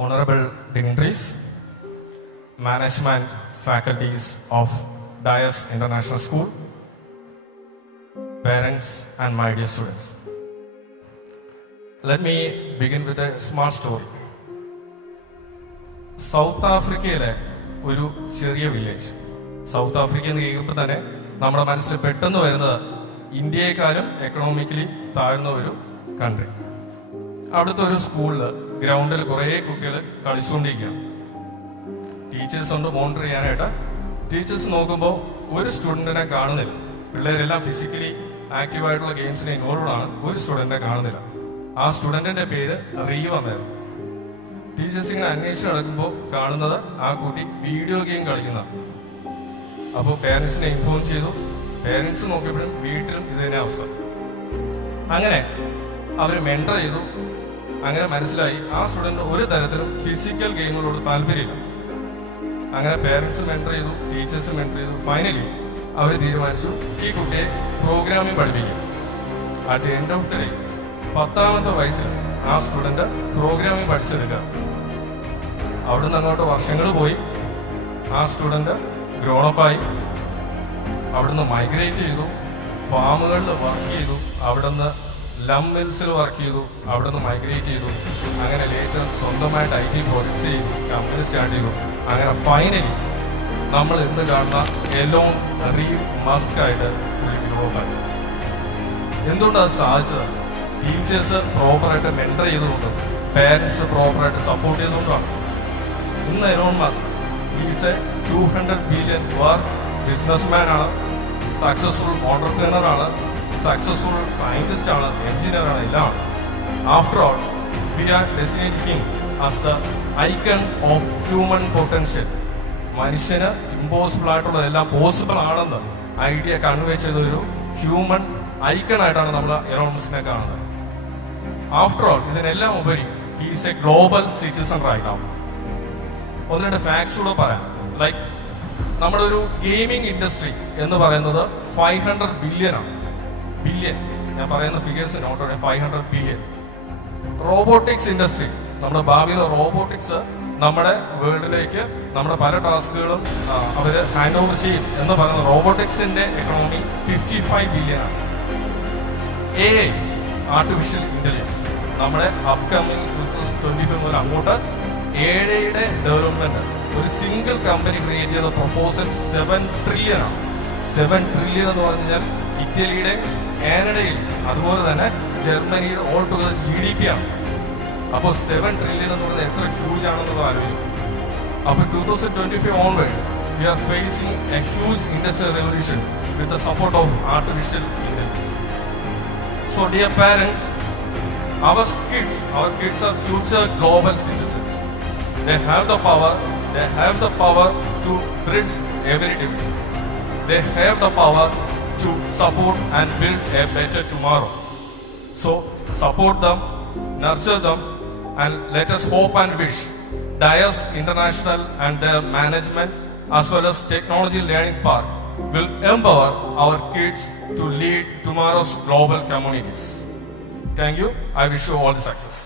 honorable dignitaries, management faculties of Dias International School, parents and my dear students. Let me begin with a small story. South ആഫ്രിക്കയിലെ ഒരു ചെറിയ village. South Africa എന്ന് കേൾക്കുമ്പോൾ തന്നെ നമ്മുടെ മനസ്സിൽ പെട്ടെന്ന് വരുന്നത് ഇന്ത്യയെക്കാളും എക്കണോമിക്കലി താഴ്ന്ന ഒരു കൺട്രി. അവിടുത്തെ ഒരു സ്കൂളിൽ ഗ്രൗണ്ടിൽ കുറേ കുട്ടികൾ കളിച്ചുകൊണ്ടിരിക്കുകയാണ്. ടീച്ചേഴ്സ് ഉണ്ട് മോണിറ്റർ ചെയ്യാനായിട്ട്. ടീച്ചേഴ്സ് നോക്കുമ്പോൾ ഒരു സ്റ്റുഡൻറ്റിനെ കാണുന്നില്ല. പിള്ളേരെല്ലാം ഫിസിക്കലി ആക്റ്റീവായിട്ടുള്ള ഗെയിംസിന് ഇൻവോൾവ് ആണ്. ഒരു സ്റ്റുഡൻറ്റിനെ കാണുന്നില്ല. ആ സ്റ്റുഡൻറ്റിന്റെ പേര് റീവ എന്നായിരുന്നു. ടീച്ചേഴ്സ് ഇങ്ങനെ അന്വേഷിച്ച് നടക്കുമ്പോൾ കാണുന്നത് ആ കുട്ടി വീഡിയോ ഗെയിം കളിക്കുന്ന. അപ്പോൾ പേരൻസിനെ ഇൻഫോം ചെയ്തു. പേരൻസ് നോക്കിയപ്പോഴും വീട്ടിലും ഇത് തന്നെ അവസ്ഥ. അങ്ങനെ അവർ മെന്റർ ചെയ്തു. അങ്ങനെ മനസ്സിലായി ആ സ്റ്റുഡൻറ് ഒരു തരത്തിലും ഫിസിക്കൽ ഗെയിമുകളോട് താല്പര്യമില്ല. അങ്ങനെ പേരൻസ് മെന്റർ ചെയ്തു, ടീച്ചേഴ്സ് മെന്റർ ചെയ്തു. ഫൈനലി അവർ തീരുമാനിച്ചു ഈ കുട്ടിയെ പ്രോഗ്രാമിംഗ് പഠിപ്പിക്കും. At the end of the day 10ാമത്തെ വയസ്സിൽ ആ സ്റ്റുഡന്റ് പ്രോഗ്രാമിംഗ് പഠിച്ചെടുക്കുക. അവിടുന്ന് അങ്ങോട്ട് വർഷങ്ങൾ പോയി. ആ സ്റ്റുഡന്റ് ഗ്രോണപ്പായി. അവിടുന്ന് മൈഗ്രേറ്റ് ചെയ്തു, ഫാമുകളിൽ വർക്ക് ചെയ്തു, അവിടുന്ന് ലം മിൽസിൽ വർക്ക് ചെയ്തു, അവിടുന്ന് മൈഗ്രേറ്റ് ചെയ്തു. അങ്ങനെ ലേറ്റർ സ്വന്തമായിട്ട് IT പ്രോജക്ട്സ് ചെയ്തു, കമ്പനി സ്റ്റാർട്ട് ചെയ്തു. അങ്ങനെ ഫൈനലി നമ്മൾ ഇന്ന് കാണുന്ന എലോൺ റീവ് മസ്ക് ആയിട്ട് ഗ്രോപ്പായി. എന്തുകൊണ്ടത് സാധിച്ചത്? ടീച്ചേഴ്സ് പ്രോപ്പറായിട്ട് മെന്റർ ചെയ്തുകൊണ്ട്, പേരൻസ് പ്രോപ്പറായിട്ട് സപ്പോർട്ട് ചെയ്തുകൊണ്ടാണ്. ഇന്ന് Elon Musk is a 200 billion worth businessman ആണ്, സക്സസ്ഫുൾ ഓണ്ടർപ്രീനർ ആണ്, സക്സസ്ഫുൾ സയന്റിസ്റ്റ് ആണ്, എഞ്ചിനീയർ ആണ്, എല്ലാം. After all we are designating him as the icon of human potential. മനുഷ്യന് ഇമ്പോസിബിൾ ആയിട്ടുള്ളതെല്ലാം പോസിബിൾ ആണെന്ന് ഐഡിയ കൺവേ ചെയ്ത ഒരു ഹ്യൂമൻ ഐക്കൺ ആയിട്ടാണ് നമ്മൾ എലോൺ മസ്കിനെ കാണുന്നത്. ആഫ്റ്റർ ഓൾ ഇതിനെല്ലാം ഉപരി he's a global citizen right now. ഒന്ന് രണ്ട് ഫാക്ട്സ് കൂടെ പറയാം. ലൈക്ക് നമ്മുടെ ഒരു ഗെയിമിംഗ് ഇൻഡസ്ട്രി എന്ന് പറയുന്നത് 500 ബില്യൺ ആണ്. ബില്യൺ, ഞാൻ പറയുന്ന figures not 500 billion. Robotics industry, നമ്മുടെ ഭാവിയിലെ റോബോട്ടിക്സ് നമ്മുടെ വേൾഡിലേക്ക് നമ്മുടെ പല ടാസ്കുകളും അവര് ഹാൻഡ് ഓവർ ചെയ്യും എന്ന് പറയുന്ന റോബോട്ടിക്സിന്റെ എക്കണോമി 55 ബില്യൺ ആണ്. AI, ആർട്ടിഫിഷ്യൽ ഇന്റലിജൻസ്, നമ്മുടെ അപ്കമിങ് 2025 മുതൽ അങ്ങോട്ട് AI-യുടെ ഡെവലപ്മെന്റ് ഒരു സിംഗിൾ കമ്പനി ക്രിയേറ്റ് ചെയ്ത പ്രൊപ്പോസൽ 7 ട്രില്യൺ ആണ്. 7 ട്രില്യൺ എന്ന് പറഞ്ഞു കഴിഞ്ഞാൽ ഇറ്റലിയുടെ, കാനഡയിൽ, അതുപോലെ തന്നെ ജർമ്മനിയുടെ ഓൾ ടുഗദർ GDP ആണ്. അപ്പോൾ 7 ട്രില്യൺ എന്ന് പറയുന്നത് എത്ര ഹ്യൂജ് ആണെന്നുള്ളത് ആലോചിക്കും. അപ്പോൾ 2025 onwards we are facing a huge industrial revolution with the support of artificial intelligence. So dear parents, our kids are future global citizens. They have the power to bridge every difference. They have the power to support and build a better tomorrow. So support them, nurture them, and let us hope and wish Dias International and their management as well as Technology Learning Park will empower our kids to lead tomorrow's global communities. Thank you. I wish you all the success.